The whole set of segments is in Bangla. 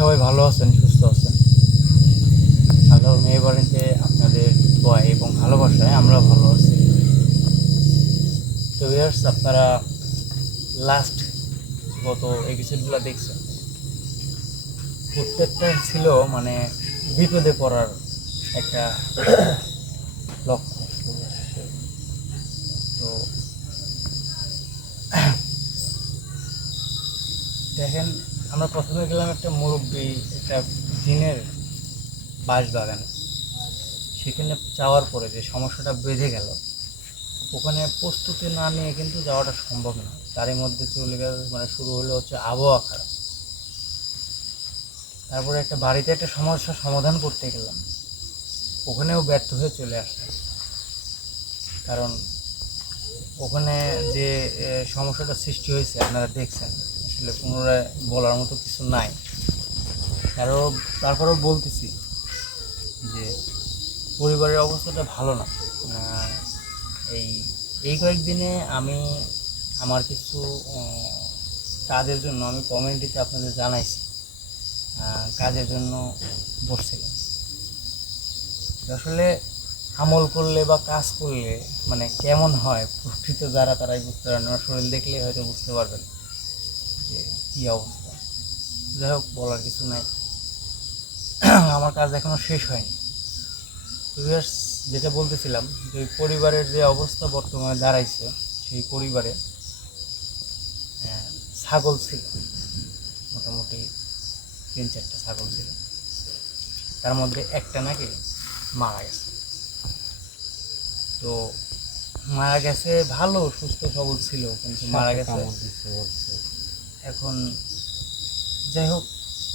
সবাই ভালো আছেন, সুস্থ আছেন। আল্লাহর মেয়ে বাড়িতে আপনাদের দোয়া এবং ভালোবাসায় আমরা ভালো আছি। তো ভিউয়ার্স আপনারা লাস্ট গত এপিসোডগুলো দেখছেন। প্রত্যেকটা ছিল মানে বিপদে পড়ার একটা লক্ষ্য। তো দেখেন আমরা প্রথমে গেলাম একটা মুরব্বী, একটা জিনের বাঁশ বাগানে। সেখানে যাওয়ার পরে যে সমস্যাটা বেঁধে গেল, ওখানে প্রস্তুতি না নিয়ে কিন্তু যাওয়াটা সম্ভব না। তারই মধ্যে চলে গেল মানে শুরু হলো হচ্ছে আবহাওয়া খারাপ। তারপরে একটা বাড়িতে একটা সমস্যার সমাধান করতে গেলাম। ওখানেও ব্যর্থ হয়ে চলে আসলাম। কারণ ওখানে যে সমস্যাটা সৃষ্টি হয়েছে, আপনারা দেখছেন। আসলে পুনরায় বলার মতো কিছু নাই। আরও তারপরেও বলতেছি যে পরিবারের অবস্থাটা ভালো না। এই এই কয়েকদিনে আমি আমার কিছু কাজের জন্য আমি কমিউনিটিতে আপনাদের জানাইছি। কাজের জন্য বসছিলাম। আসলে আমল করলে বা কাজ করলে মানে কেমন হয়, প্রকৃত যারা তারাই বুঝতে পারেন শরীর দেখলে হয়তো বুঝতে পারবেন। কী অবস্থা? যাই হোক বলার কিছু নাই। আমার কাজ এখনও শেষ হয়নি। যেটা বলতেছিলাম যে পরিবারের যে অবস্থা বর্তমানে দাঁড়াইছে সেই পরিবারে ছাগল ছিল। মোটামুটি তিন চারটা ছাগল ছিল। তার মধ্যে একটা নাকি মারা গেছে। তো মারা গেছে ভালো সুস্থ সবল ছিল কিন্তু মারা গেছে এখন যাই হোক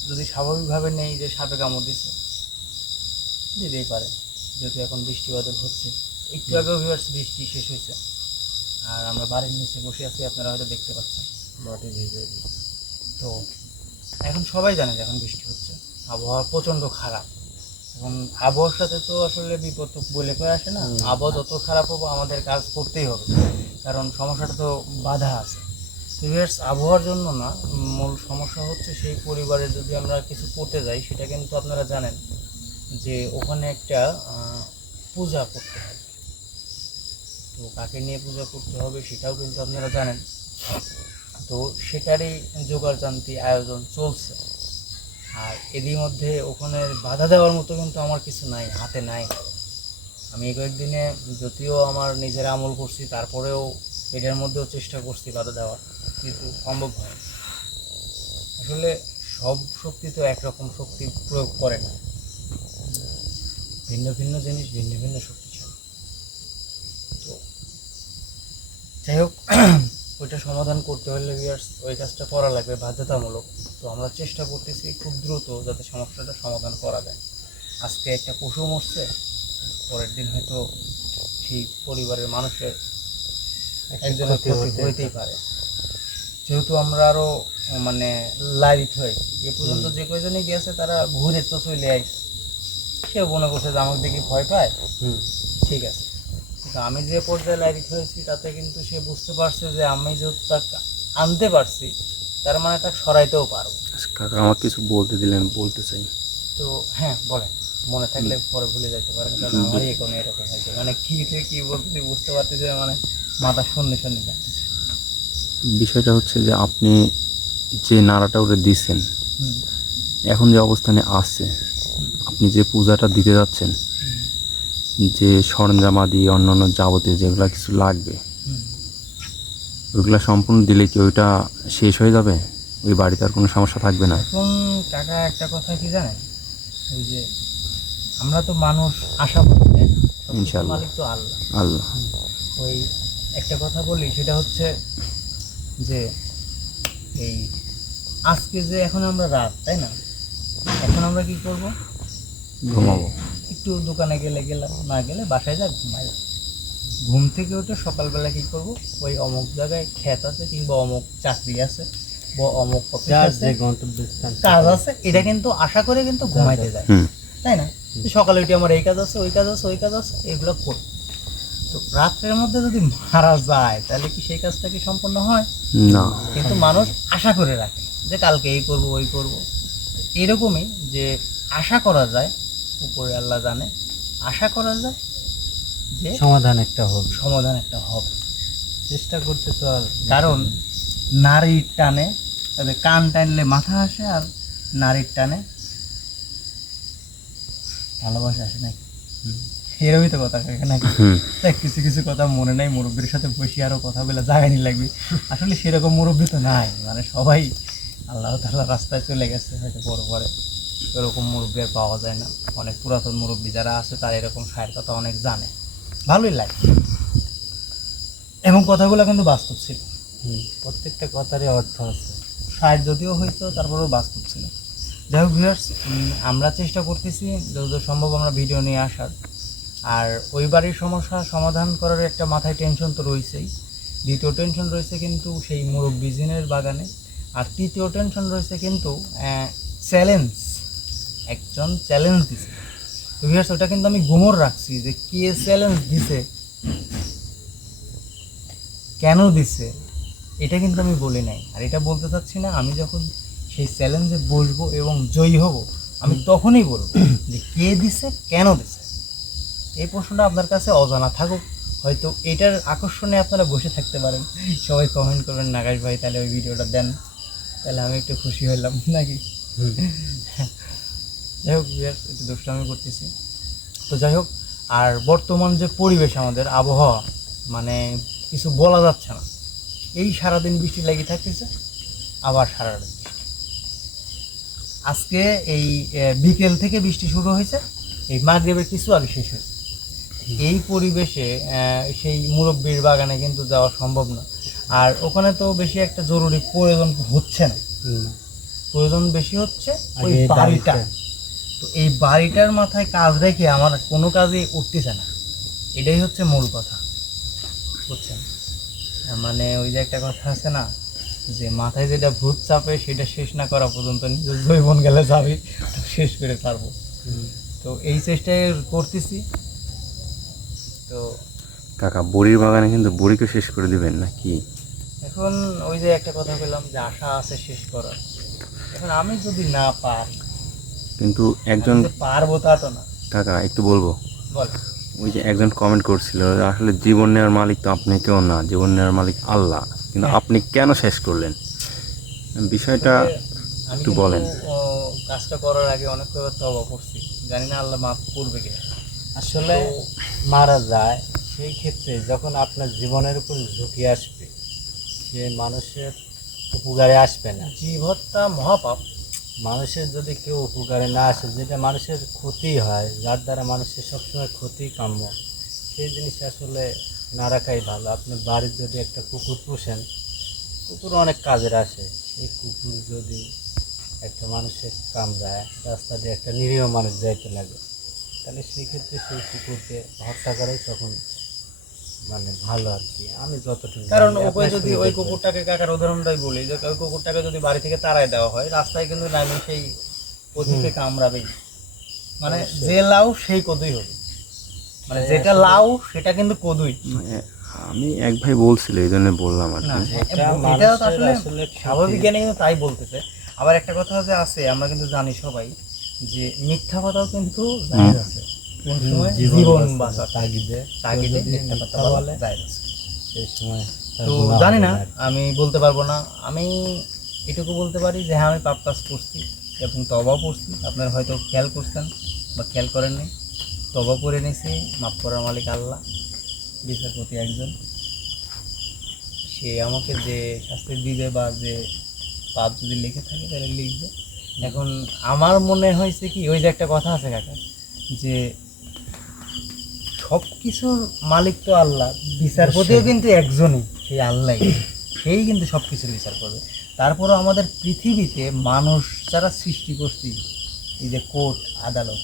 যদি স্বাভাবিকভাবে নেই যে সাপে কামড় দিছে দিতেই পারে যেহেতু এখন বৃষ্টি বাদল হচ্ছে। একটু আগেও ভিউয়ার্স বৃষ্টি শেষ হয়েছে আর আমরা বাড়ির নিচে বসে আছি আপনারা হয়তো দেখতে পাচ্ছেন। মাটি ভিজে তো এখন সবাই জানে যে এখন বৃষ্টি হচ্ছে। আবহাওয়া প্রচণ্ড খারাপ। এবং আবহাওয়ার সাথে তো আসলে বিপদ তো বলে করে আসে না। আবহাওয়া যত খারাপ হব আমাদের কাজ করতেই হবে। কারণ সমস্যাটা তো বাধা আছে। ভিউয়ার্স আবহাওয়ার জন্য না, মূল সমস্যা হচ্ছে সেই পরিবারে যদি আমরা কিছু করতে যাই, সেটা কিন্তু আপনারা জানেন যে ওখানে একটা পূজা করতে হবে তো কাকে নিয়ে পূজা করতে হবে সেটাও কিন্তু আপনারা জানেন। তো সেটারই জোগাড়যন্ত্রী আয়োজন চলছে। আর এরই মধ্যে ওখানে বাধা দেওয়ার মতো কিন্তু আমার কিছু নাই, হাতে নাই। আমি কয়েকদিনে যদিও আমার নিজের আমল করছি, তারপরেও এটার মধ্যেও চেষ্টা করছি বাধা দেওয়ার। কিন্তু সম্ভব হয়। আসলে সব শক্তি তো একরকম শক্তি প্রয়োগ করে না। ভিন্ন ভিন্ন জিনিস ভিন্ন ভিন্ন শক্তিশালী তো যাই হোক ওইটা সমাধান করতে হলে ওই কাজটা করা লাগবে বাধ্যতামূলক। তো আমরা চেষ্টা করতেছি খুব দ্রুত যাতে সমস্যাটা সমাধান করা যায়। আজকে একটা পশু মরছে পরের দিন হয়তো সেই পরিবারের মানুষের একজনের ক্ষতি হইতেই পারে। যেহেতু আমরা আরও মানে লাইট হই এ পর্যন্ত যে কয়জনই গেছে তারা ঘুরে তো চলে আইছে সে মনে করছে যে আমাকে দেখি ভয় পায়। ঠিক আছে। কিন্তু আমি যে পর্যায়ে লাইট হয়েছি তাতে কিন্তু সে বুঝতে পারছে যে আমি যেহেতু তাকে আনতে পারছি তার মানে তাকে সরাইতেও পারব। আচ্ছা, কাকা আমার কিছু বলতে দিলেন বলতে চাই। তো হ্যাঁ বলেন। মনে থাকলে পরে ভুলে যেতে পারেন কারণ আমারই এখন এরকম হয়েছে। মানে কি থেকে কি বলতে বুঝতে পারতেছি মানে মাথা শূন্য শূন্য লাগতেছে বিষয়টা হচ্ছে যে আপনি যে নাড়াটা ওরে দিচ্ছেন এখন যে অবস্থানে আছে আপনি যে পূজাটা দিতে যাচ্ছেন যে সরঞ্জামাদি অন্য যাবতীয় যেগুলো কিছু লাগবে। ওইগুলো সম্পূর্ণ দিলে কি ওইটা শেষ হয়ে যাবে? ওই বাড়িতে আর কোনো সমস্যা থাকবে না? এখন কাকা একটা কথা কি জানেন? ওই যে আমরা তো মানুষ আশা করি তাই না? সবকিছুর ইনশাআল্লাহ। মালিক তো আল্লাহ। আল্লাহ। ওই একটা কথা বলি সেটা হচ্ছে যে এই আজকে যে এখন আমরা রাত তাই না? এখন আমরা কি করব? ঘুমাবো। একটু দোকানে গেলে গেলাম না গেলে বাসায় যা ঘুমাই ঘুম থেকে উঠে সকালবেলা কি করব? ওই অমুক জায়গায় ক্ষেত আছে কিংবা অমুক চাকরি আছে বা অমুক কাজ আছে। এটা কিন্তু আশা করে কিন্তু ঘুমাইতে যায়। তাই না? সকালে উঠে আমার এই কাজ আছে ওই কাজ আছে ওই কাজ আছে এগুলো করি তো রাত্রের মধ্যে যদি মারা যায় তাহলে কি সেই কাজটা কি সম্পন্ন হয়? না। কিন্তু মানুষ আশা করে রাখে যে কালকে এই করব ওই করব। এরকমই যে আশা করা যায় উপরে আল্লাহ জানে আশা করা যায় যে সমাধান একটা হবে। সমাধান একটা হবে। চেষ্টা করতে তো আর কারণ নারীর টানে কান টানলে মাথা আসে আর নারীর টানে ভালোবাসা আসে নাকি? এরকমই তো কথা নাকি? কিছু কিছু কথা মনে নাই মুরব্বীর সাথে বসে আরও কথা বলে জাগানি লাগবে। আসলে সেরকম মুরব্বী তো নাই মানে সবাই আল্লাহ তাল্লাহ রাস্তায় চলে গেছে হয়তো বড় পরে এরকম মুরব্বী আর পাওয়া যায় না। অনেক পুরাতন মুরব্বী যারা আছে তারা এরকম সায়ের কথা অনেক জানে। ভালোই লাগে। এবং কথাগুলো কিন্তু বাস্তব ছিল। হুম, প্রত্যেকটা কথারই অর্থ আছে। সায়ের যদিও হয়তো তারপরেও বাস্তব ছিল। যাই হোক ভিউয়ার্স আমরা চেষ্টা করতেছি যতদূর সম্ভব আমরা ভিডিও নিয়ে আসার। আর ওই বাড়ির সমস্যা সমাধান করার একটা মাথায় টেনশন তো রয়েছেই। দ্বিতীয় টেনশন রয়েছে কিন্তু সেই মুরব্বী জিনের বাগানে। আর তৃতীয় টেনশন রয়েছে কিন্তু চ্যালেঞ্জ একজন চ্যালেঞ্জ দিছে। তো ভিউয়ার্স ওটা কিন্তু আমি গুমর রাখছি যে কে চ্যালেঞ্জ দিছে, কেন দিছে, এটা কিন্তু আমি বলি নাই। আর এটা বলতে চাচ্ছি না, আমি যখন সেই চ্যালেঞ্জে বসবো এবং জয়ী হব, আমি তখনই বলব যে কে দিছে, কেন দিছে। এই প্রশ্নটা আপনার কাছে অজানা থাকুক। হয়তো এটার আকর্ষণে আপনারা বসে থাকতে পারেন। সবাই কমেন্ট করবেন নাগাশ ভাই তাহলে ওই ভিডিওটা দেন। তাহলে আমি একটু খুশি হলাম নাকি? যাই হোক একটু দুষ্টামি করতেছি। তো যাই হোক আর বর্তমান যে পরিবেশ আমাদের আবহাওয়া মানে কিছু বলা যাচ্ছে না। এই সারাদিন বৃষ্টি লেগে থাকতেছে আবার সারাদিন আজকে এই বিকেল থেকে বৃষ্টি শুরু হয়েছে। এই মাগরিবের কিছু আগে শেষ হয়েছে। এই পরিবেশে সেই মুরব্বীর বাগানে কিন্তু যাওয়া সম্ভব না। আর ওখানে তো বেশি একটা জরুরি প্রয়োজন হচ্ছে না। প্রয়োজন বেশি হচ্ছে ওই বাড়িটা। তো এই বাড়িটার মাথায় কাজ রেখে আমার কোনো কাজই উঠতেছে না। এটাই হচ্ছে মূল কথা। বুঝছেন? মানে ওই যে একটা কথা আছে না যে মাথায় যেটা ভূত চাপে সেটা শেষ না করা পর্যন্ত নিজের জৈবন গেলে যাবে শেষ করে হুম। তো এই চেষ্টায় করতেছি। তো কাকা বুড়ির বাগানে কিন্তু বুড়িকে শেষ করে দিবেন নাকি? এখন ওই যে একটা কথা বললাম যে আশা আছে শেষ করার। এখন আমি যদি না পার কিন্তু একজন পারব তা তো না। কাকা একটু বলব। বল। ওই যে একজন কমেন্ট করছিল আসলে জীবন নেওয়ার মালিক তো আপনি কেউ না জীবন নেওয়ার মালিক আল্লাহ। কিন্তু হ্যাঁ। আপনি কেন শেষ করলেন? বিষয়টা একটু বলেন। ও, কাজটা করার আগে অনেক তবা করছি। জানি না আল্লাহ মাফ করবে কি আসলে মারা যায় সেই ক্ষেত্রে যখন আপনার জীবনের উপর ঝুঁকি আসবে সে মানুষের উপকারে আসবে না। জীব হত্যা মহাপাপ। মানুষের যদি কেউ উপকারে না আসে যেটা মানুষের ক্ষতি হয় যার দ্বারা মানুষের সবসময় ক্ষতি কাম্য সেই জিনিস আসলে না রাখাই ভালো। আপনি বাড়ির যদি একটা কুকুর পুষেন কুকুর অনেক কাজের আসে। সেই কুকুর যদি একটা মানুষের কামড়ায় রাস্তা দিয়ে একটা নিরীহ মানুষ যাইতে লাগে। তাহলে সেই ক্ষেত্রে সেই কুকুরকে হত্যা করাই তখন মানে ভালো আর কি। আমি যতটুকু কারণ ওকে যদি ওই কুকুরটাকে কাকার উদাহরণটাই বলি যে ওই কুকুরটাকে যদি বাড়ি থেকে তাড়ায় দেওয়া হয় রাস্তায় কিন্তু নামে সেই কদুকে কামড়াবেই। মানে যে লাউ সেই কদুই হবে। মানে যেটা লাউ সেটা কিন্তু কদুই মানে আমি এক ভাই বলছিল এই জন্য বললাম আর না কি এটা আসলে স্বাভাবিক জ্ঞানে কিন্তু তাই বলতেছে। আবার একটা কথা যে আছে আমরা কিন্তু জানি সবাই যে মিথ্যা কথাও কিন্তু জায়েজ আছে। কোন সময় জীবন বাঁচা। তাগিদে তাগিদে মিথ্যা কথা বলে। বলে জায়েজ আছে। সেই সময় তো জানি না আমি বলতে পারব না। আমি এটুকু বলতে পারি যে হ্যাঁ আমি পাপ কাজ করছি এবং তবাও করছি। আপনারা হয়তো খেয়াল করছেন বা খেয়াল করেননি। তবা করে নিয়েছি মাফ করার মালিক আল্লাহ বিচারপতি একজন। সে আমাকে যে শাস্তি দিবে বা যে পাপ যদি লিখে থাকে তাহলে লিখবে। এখন আমার মনে হয়েছে কি ওই যে একটা কথা আছে কাকা যে সব কিছুর মালিক তো আল্লাহ বিচারপতিও কিন্তু একজনই সেই আল্লাহ সেই কিন্তু সব কিছু বিচার করবে তারপরও আমাদের পৃথিবীতে মানুষ যারা সৃষ্টি করছি এই যে কোর্ট আদালত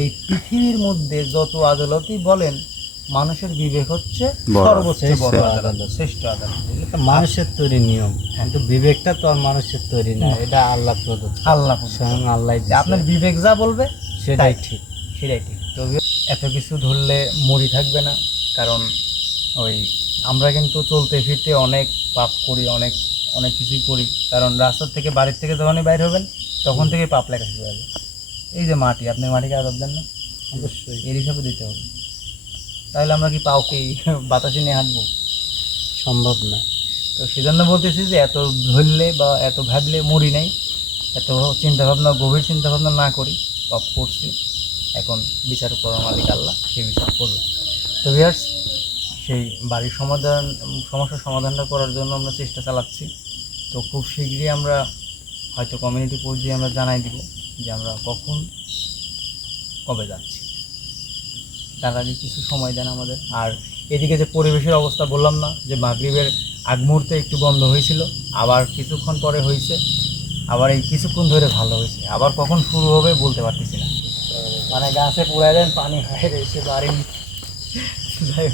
এই পৃথিবীর মধ্যে যত আদালতই বলেন মানুষের বিবেক হচ্ছে বড়, সর্বোচ্চ শ্রেষ্ঠ বড় আদালত। শ্রেষ্ঠ আদালত। এটা মানুষের তৈরি নিয়ম কিন্তু বিবেকটা তো আর মানুষের তৈরি না এটা আল্লাহ প্রদত্ত। আল্লাহ স্বয়ং আল্লাহ আপনার বিবেক যা বলবে সেটাই ঠিক। সেটাই ঠিক। তো এত কিছু ধরলে মরি থাকবে না কারণ ওই আমরা কিন্তু চলতে ফিরতে অনেক পাপ করি অনেক অনেক কিছুই করি। কারণ রাস্তার থেকে বাড়ির থেকে যখনই বাইর হবেন তখন থেকে পাপ লেখা শুরু হবে। এই যে মাটি আপনি মাটিকে আদর দেন না? অবশ্যই। এর হিসাবে দিতে হবে। তাহলে আমরা কি পাও কি বাতাসে নিয়ে হাঁটবো? সম্ভব না। তো সেজন্য বলতেছি যে এত ধরলে বা এত ভাবলে মরি নাই। এত চিন্তাভাবনা গভীর চিন্তা ভাবনা না করি পাপ করছি। এখন বিচার করার মালিক আল্লাহ সেই বিচার করবে। তো ভিয়ার্স সেই বাড়ির সমাধান সমস্যার সমাধানটা করার জন্য আমরা চেষ্টা চালাচ্ছি। তো খুব শীঘ্রই আমরা হয়তো কমিউনিটি দিয়ে আমরা জানাই দিব যে আমরা কখন কবে যাচ্ছি। তার আগে কিছু সময় দেন আমাদের। আর এদিকে যে পরিবেশের অবস্থা বললাম না যে মাগরীবের আগ মুহূর্তে একটু বন্ধ হয়েছিল আবার কিছুক্ষণ পরে হয়েছে আবার এই কিছুক্ষণ ধরে ভালো হয়েছে। আবার কখন শুরু হবে বলতে পারতেছি না। মানে গাছে পুরাই দেন পানি হয়ে রয়েছে বাড়ি যাই হোক।